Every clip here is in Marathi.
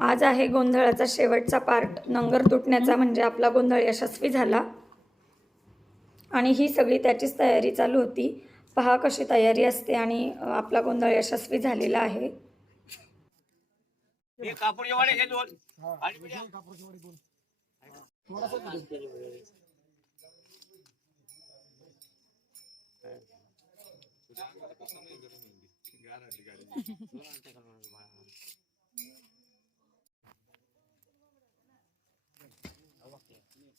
आज आहे गोंधळाचा शेवटचा पार्ट नंगर तुटण्याचा म्हणजे आपला गोंधळ यशस्वी झाला. आणि ही सगळी त्याचीच तयारी चालू होती. पहा कशी तयारी असते आणि आपला गोंधळ यशस्वी झालेला आहे.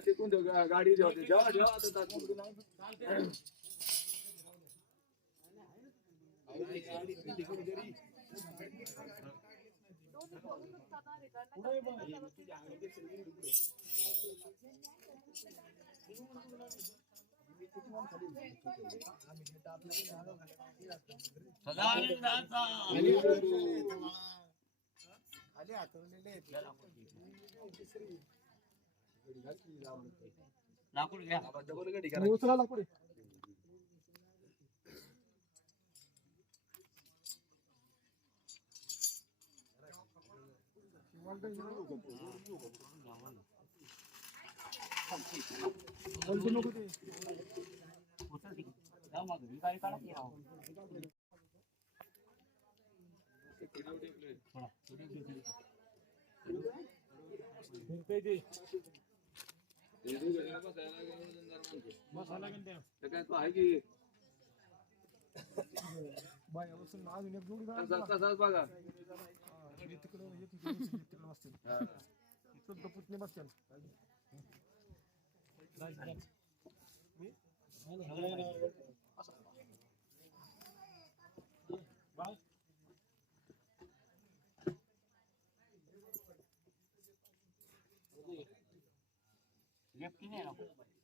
तिकून तो गाडी जेव्हा जेव्हा जेव्हा आता तात्पुरतं. सदानंदाचा. लाकूड घ्या. डबल गाडी करा. जा मग, ही गाडी काढा की राव. ते दोघं जण बसायला लागले, जरा माणसं. ते काय तो आहे की तसाच तसाच बघा नाही ना?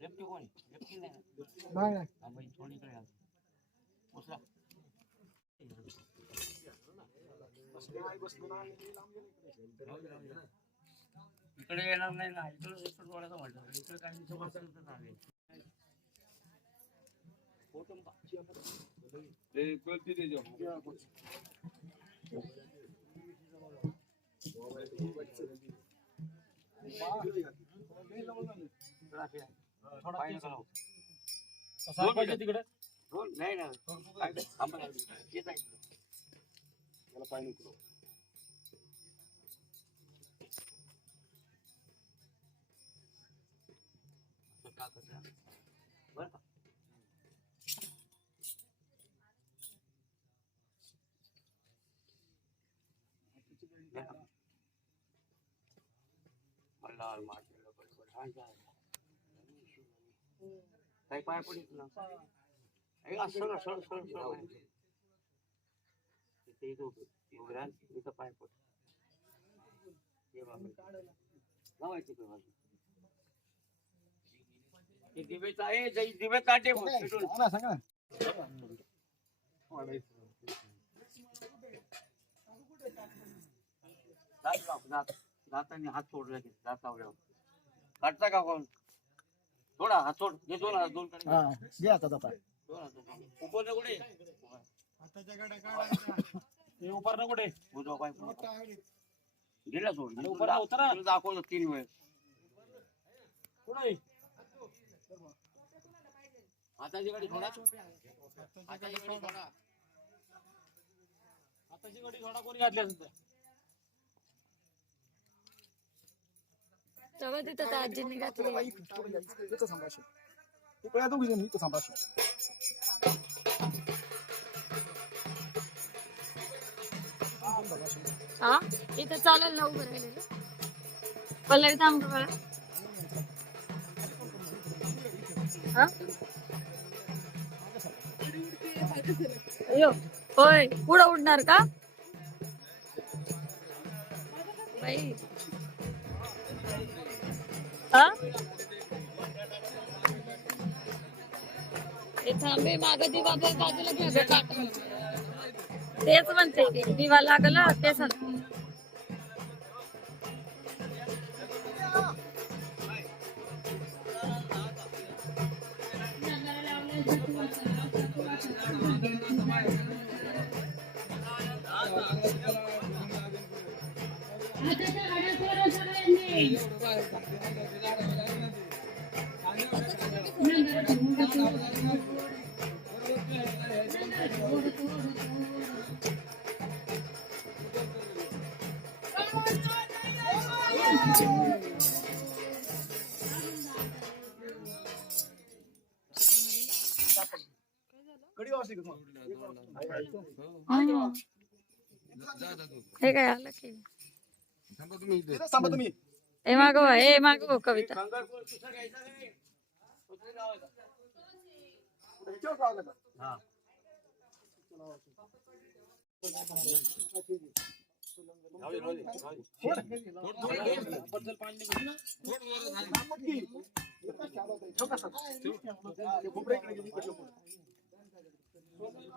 लेफ्टी कोण? नाही ना? हा, बाई, थोडी इकडे घाल. उचला. इकडे येणार नाही ना. इकडे इकडे डोळ्याचं म्हटलं इकडे काही नाही, समोर चालतं ना रे. फोटो पहा. ते कळती ते जेव्हा. इकडे असे आहे. पाय नका लावू. दोन मिनिटं. दोन- नाही ना. त्याला पाय नको. बरं का? मल्हार मातेला बरोबर. काही पाय पडत ना सरळ सरळ सरळ सरळ पाय पड. लावायचं दिवेचा आहे दिवे. दात. दाताने हात सोडला की दात लावल्यावर काढता का कोण? थोडा हे दोन हात दोन कडे दोन हात दोन. उपरनं कुठे उपरणं कुठे उजवा पाय पुढं. गेला सोड. अरे उतरा. तुला दाखवलं तीन वेळ कुठे हाताची गाडी थोडा हाताची गाडी थोडा आताची गडी थोडा कोणी घातली असेल तर. तेव्हा तिथं त्या आजींनी घातली हा इथं चालेल ना उभं राहिलेलं पल्लवी थांब बरं हा अयो होय पुढं उडणार का बाई थांबे माग दिवा बाजूला घ्या. तेच म्हणते दिवा लागला ते सांगते हं. काय आलं की थांबा तुम्ही इथे. हे मागव हे मागव कविता थोडं वर आहे. Vamos